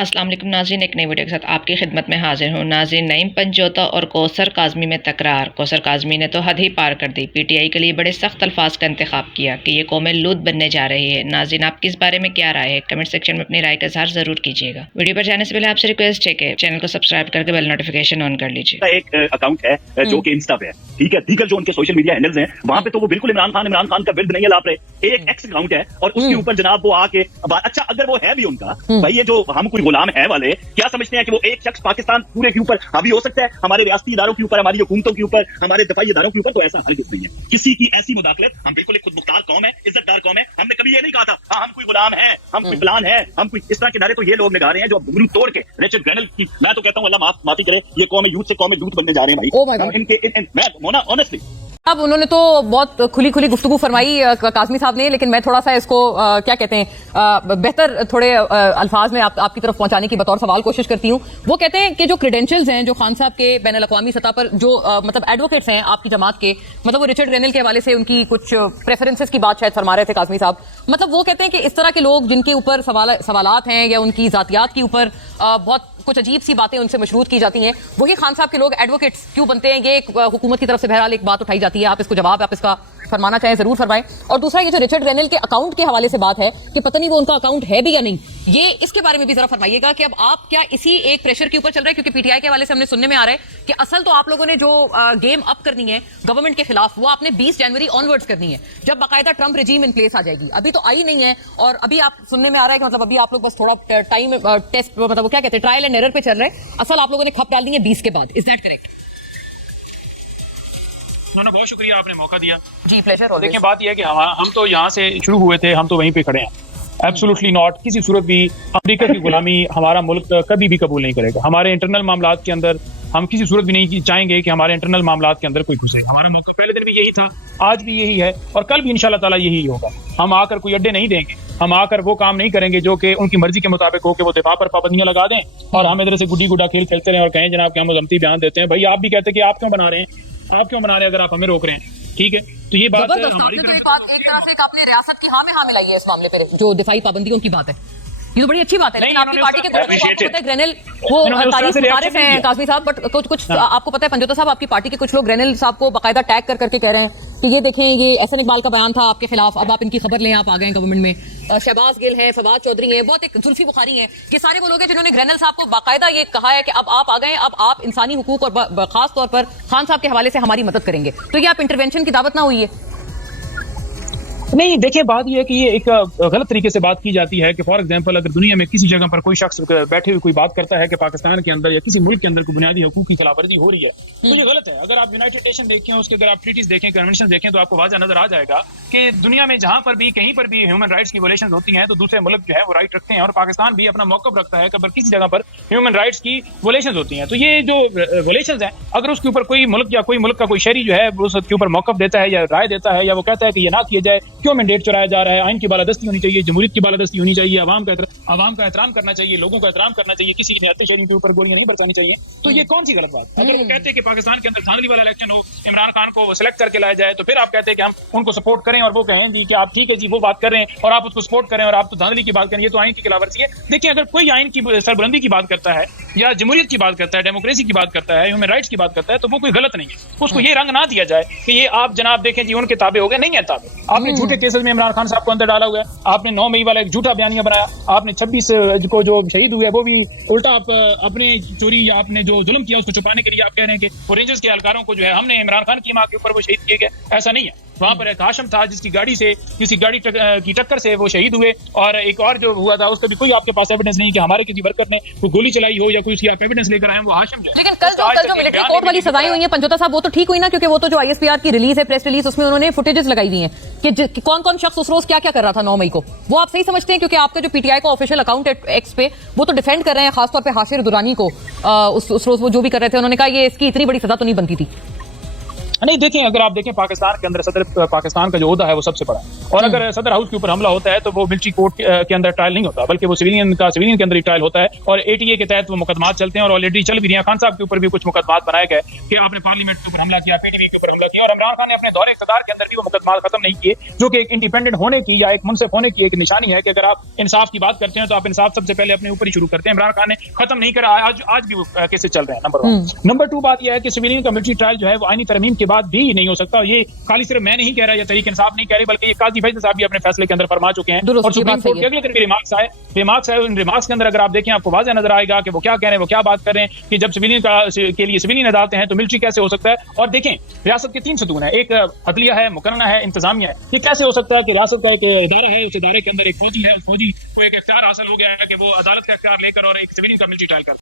अस्सलाम वालेकुम नाज़रीन, एक नई वीडियो के साथ आपकी खिदमत में हाजिर हूँ। नाज़रीन, नईम पंजोता और कौसर काज़मी में तकरार। कौसर काज़मी ने तो हद ही पार कर दी। पीटीआई के लिए बड़े सख्त अल्फाज का इंतखाब किया कि ये कौम लूत बनने जा रही है। नाज़रीन, आपकी इस बारे में क्या राय है? कमेंट सेक्शन में अपनी राय का इजहार जरूर कीजिएगा। वीडियो पर जाने से पहले आपसे रिक्वेस्ट है कि चैनल को सब्सक्राइब करके बेल नोटिफिकेशन ऑन कर लीजिए। एक अकाउंट है जो कि इंस्टा पे है, ठीक है, दीगर जो उनके सोशल मीडिया हैंडल्स हैं वहां पे तो वो बिल्कुल इमरान खान का विर्द नहीं है लाप रहे। एक एक्स अकाउंट है और उसके ऊपर जनाब वो आके अच्छा, अगर वो है भी उनका भाई, ये जो हम कोई गुलाम है वाले क्या समझते हैं कि वो एक शख्स पाकिस्तान पूरे के ऊपर हावी हो सकता है? हमारे रियासती इदारों के ऊपर, हमारी हुकूमतों के ऊपर, हमारे दफाई इदारों के ऊपर तो ऐसा हरगिज़ नहीं है। किसी की ऐसी मुदाखलत, हम बिल्कुल एक खुदमुख्तार कौम है, इज्जतदार कौम है, हमने कभी ये नहीं कहा था हाँ हम कोई गुलाम है, हम कोई प्लान है, हम कोई इस तरह के नारे तो ये लोग लगा रहे हैं जो घुंघरू तोड़ के रिचर्ड ग्रेनल की, मैं तो कहता हूँ अल्लाह माफी करे, ये कौम यूथ से कौम लूट बनने जा रहे हैं भाई। हम इनके मैं मोना ऑनेस्टली अब उन्होंने तो बहुत खुली गुफ्तगू फरमाई काज़मी साहब ने, लेकिन मैं थोड़ा सा इसको क्या कहते हैं बेहतर थोड़े अल्फाज में आपकी तरफ पहुंचाने की बतौर सवाल कोशिश करती हूं। वो कहते हैं कि जो क्रेडेंशियल्स हैं जो खान साहब के बैनुल अक़वामी सतह पर जो मतलब एडवोकेट्स हैं आपकी जमात के, मतलब वो रिचर्ड ग्रेनल के हवाले से उनकी कुछ प्रेफरेंसेस की बात शायद फरमा रहे थे काज़मी साहब। मतलब वो कहते हैं कि इस तरह के लोग जिनके ऊपर सवालात हैं या उनकी जातियात के ऊपर बहुत कुछ अजीब सी बातें उनसे मशरूत की जाती हैं, वही खान साहब के लोग एडवोकेट्स क्यों बनते हैं? ये हुकूमत की तरफ से बहरहाल एक बात उठाई जाती है। आप इसको जवाब आप इसका फरमाना चाहें जरूर फरमाएं। और दूसरा ये जो रिचर्ड ग्रेनल के अकाउंट के हवाले से बात है कि पता नहीं वो उनका अकाउंट है भी या नहीं, ये इसके बारे में भी जरा फरमाइएगा कि अब आप क्या इसी एक प्रेशर के ऊपर चल रहे हैं? क्योंकि पीटीआई के हवाले से हमने सुनने में आ रहा है कि असल तो आप लोगों ने जो गेम अप करनी है गवर्नमेंट के खिलाफ वो आपने 20 जनवरी ऑनवर्ड्स करनी है, जब बाकायदा ट्रंप रेजीम इन प्लेस आ जाएगी। अभी तो आई नहीं है और अभी आप सुनने में आ रहा है कि मतलब अभी आप लोग बस थोड़ा टाइम टेस्ट, मतलब वो क्या कहते हैं, ट्रायल एंड एरर पे चल रहे हैं। असल आप लोगों ने खप डाल दी है 20 के बाद। Is that correct? बहुत शुक्रिया, आपने मौका दिया जी। प्लेजर। देखिए, बात यह है कि हम तो यहाँ से शुरू हुए थे, हम तो वहीं पे खड़े हैं। Absolutely not. किसी सूरत भी अमेरिका की गुलामी हमारा मुल्क कभी भी कबूल नहीं करेगा। हमारे इंटरनल मामलात के अंदर हम किसी सूरत भी नहीं चाहेंगे कि हमारे इंटरनल मामलात के अंदर कोई घुसे। हमारा मौका पहले दिन भी यही था, आज भी यही है और कल भी इंशाल्लाह ताला यही होगा। हम आकर कोई अड्डे नहीं देंगे, हम आकर वो काम नहीं करेंगे जो कि उनकी मर्जी के मुताबिक हो, कि वो दिफा पर पाबंदियां लगा दें और हम इधर से गुड्डी गुड्डा खेल खेलते रहें और कहें जनाब कि हम मजम्मती बयान देते हैं। भाई आप भी कहते हैं कि आप क्यों बना रहे हैं, आप क्यों बना रहे हैं अगर आप हमें रोक रहे हैं? ठीक है, तो ये बात हमारी तरफ एक तरह से आपने रियासत की हाँ में हाँ मिलाई है इस मामले पे, जो दिफाई पाबंदियों की बात है। ये तो बड़ी अच्छी बात है। लेकिन आपकी पार्टी के ग्रेनल वो तारीफ मुतारिफ हैं काज़मी साहब, बट कुछ आपको पता है पंजोता साहब, आपकी पार्टी के कुछ लोग ग्रेनल साहब को बाकायदा टैग करके कह रहे हैं कि ये देखें ये एहसन इकबाल का बयान था आपके खिलाफ, अब आप इनकी खबर लें, आप आ गए गवर्नमेंट में। शहबाज गिल है, फवाद चौधरी है, बहुत एक जुल्फी बुखारी है, ये सारे वो लोग हैं जिन्होंने ग्रेनल साहब को बाकायदा ये कहा है कि अब आप आ गए, अब आप इंसानी हुकूक और खास तौर पर खान साहब के हवाले से हमारी मदद करेंगे। तो ये आप इंटरवेंशन की दावत ना हुई है? नहीं, देखिए, बात यह है कि ये एक गलत तरीके से बात की जाती है कि फॉर एग्जांपल अगर दुनिया में किसी जगह पर कोई शख्स बैठे हुए कोई बात करता है कि पाकिस्तान के अंदर या किसी मुल्क के अंदर कोई बुनियादी हकूक की खिलाफवर्जी हो रही है, तो ये गलत है। अगर आप यूनाइटेड नेशन देखें, उसके अगर आप ट्रीटीज देखें, कन्वेंशन देखें, तो आपको वाज़ह नजर आ जाएगा कि दुनिया में जहां पर भी कहीं पर भी ह्यूमन राइट्स की वोलेशन होती हैं तो दूसरे मुल्क जो है वो राइट रखते हैं, और पाकिस्तान भी अपना मौकफ रखता है कि अगर किसी जगह पर ह्यूमन राइट्स की वोलेशन होती हैं तो ये जो वोलेशन है, अगर उसके ऊपर कोई मुल्क या कोई मुल्क का कोई शहरी जो है उसके ऊपर मौकफ देता है या राय देता है या वो कहता है कि ये ना किया जाए, क्यों मैंडेट चुराया जा रहा है, आइन की बालादस्ती होनी चाहिए, जमहूरियत की बालादस्ती होनी चाहिए, आवाम का एहतराम करना चाहिए, लोगों का एहतराम करना चाहिए, किसी शहरी के ऊपर गोलियां नहीं बरसानी चाहिए, तो ये कौन सी गलत बात है? अगर वो कहते हैं कि पाकिस्तान के अंदर धांधली वाला इलेक्शन हो, इमरान खान को सिलेक्ट करके लाया जाए, तो फिर आप कहते हैं कि हम उनको सपोर्ट करें और वो कहें कि आप ठीक है जी वो बात कर रहे हैं और आप उसको सपोर्ट करें और आप तो धांधली की बात करें, ये तो आइन की खिलाफवर्जी है। देखिए, अगर कोई आइन की सरबुलंदी की बात करता है या जमहूरियत की बात करता है, डेमोक्रेसी की बात करता है, ह्यूमन राइट्स की बात करता है, तो वो कोई गलत नहीं है। उसको ये रंग ना दिया जाए कि ये आप जनाब देखें जी उनके ताबे हो गए, नहीं है ताबे। आपने झूठे केसेस में इमरान खान साहब को अंदर डाला हुआ है, आपने 9 मई वाला एक झूठा बयानिया बनाया, आपने 26 को जो शहीद हुए वो भी उल्टा आप अपने चोरी या आपने जो जुल्म किया उसको छुपाने के लिए आप कह रहे हैं कि वो रेंजर्स के एहलकारों को जो है हमने इमरान खान की मां के ऊपर वो शहीद किए गए। ऐसा नहीं है। वहां पर एक हाशिम था जिसकी गाड़ी से किसी गाड़ी की टक्कर से वो शहीद हुए, और एक और जो हुआ था उसका भी कोई आपके पास एविडेंस नहीं कि हमारे किसी वर्कर ने कोई गोली चलाई हो या कोई उसकी आप एविडेंस लेकर आए, वो हाशिम जो। लेकिन कल जो मिलिट्री कोर्ट वाली सजाएं हुई हैं पंजोता साहब, वो तो ठीक हुई ना? क्योंकि वो तो जो आईएसपीआर की रिलीज है, प्रेस रिलीज, उसमें उन्होंने फुटेजेस लगाई हुई हैं कि कौन कौन शख्स उस रोज क्या क्या कर रहा था 9 मई को। वो आप सही समझते हैं? क्योंकि आपका जो पीटीआई का ऑफिशियल अकाउंट है एक्स पे, वो तो डिफेंड कर रहे हैं खासतौर पर हाशिर दुरानी को। उस रोज वो जो भी कर रहे थे, उन्होंने कहा ये इसकी इतनी बड़ी सजा तो नहीं बनती थी। नहीं देखें, अगर आप देखें पाकिस्तान के अंदर सदर पाकिस्तान का जो ओहदा है वो सबसे बड़ा है, और अगर सदर हाउस के ऊपर हमला होता है तो वो मिलिट्री कोर्ट के अंदर ट्रायल नहीं होता, बल्कि वो सिविलियन के अंदर ही ट्रायल होता है, और एटीए के तहत वो मुकदमात चलते हैं, और ऑलरेडी चल भी रही हैं। खान साहब के ऊपर भी कुछ मुकदमात बनाए गए कि आपने पार्लियामेंट के ऊपर हमला किया, पीटीवी के ऊपर हमला किया, और इमरान खान ने अपने दौरे इक़्तिदार के अंदर भी वो मुकदमात खत्म नहीं किए, जो कि एक इंडिपेंडेंट होने की या एक मुनसिफ होने की एक निशानी है कि अगर आप इंसाफ की बात करते हैं तो आप इंसाफ सबसे पहले अपने ऊपर ही शुरू करते हैं। इमरान खान ने खत्म नहीं करा, आज भी वो केसेस चल रहे हैं। नंबर 1। नंबर 2 बात यह है कि सिविलियन का मिलिट्री ट्रायल जो है वो आईनी तरमीम के बाद भी नहीं हो सकता। ये खाली सिर्फ मैं नहीं कह रहा या तहरीक इंसाफ नहीं कह रही, बल्कि ये काजी फैसल साहब भी अपने फैसले के अंदर फरमा चुके हैं, और सुप्रीम कोर्ट के अगले दिन रिमार्क्स आए। उन रिमार्क्स के अंदर अगर आप देखें आपको वाज़ेह नजर आएगा कि वो क्या कह रहे हैं, वो क्या बात कर रहे हैं कि जब सिविलियन के लिए सिविलियन अदालतें हैं तो मिलिट्री कैसे हो सकता है। और देखें, रियासत के 3 सतून है, एक अदलिया है, मुकर्रना है, इंतजामिया है। ये कैसे हो सकता है कि रियासत का एक इदारा है, उस इदारे के अंदर एक फौजी है, उस फौजी को एक इख्तियार हासिल हो गया है कि वो अदालत का इख्तियार लेकर और एक सिविलियन का मिलिट्री ट्रायल कर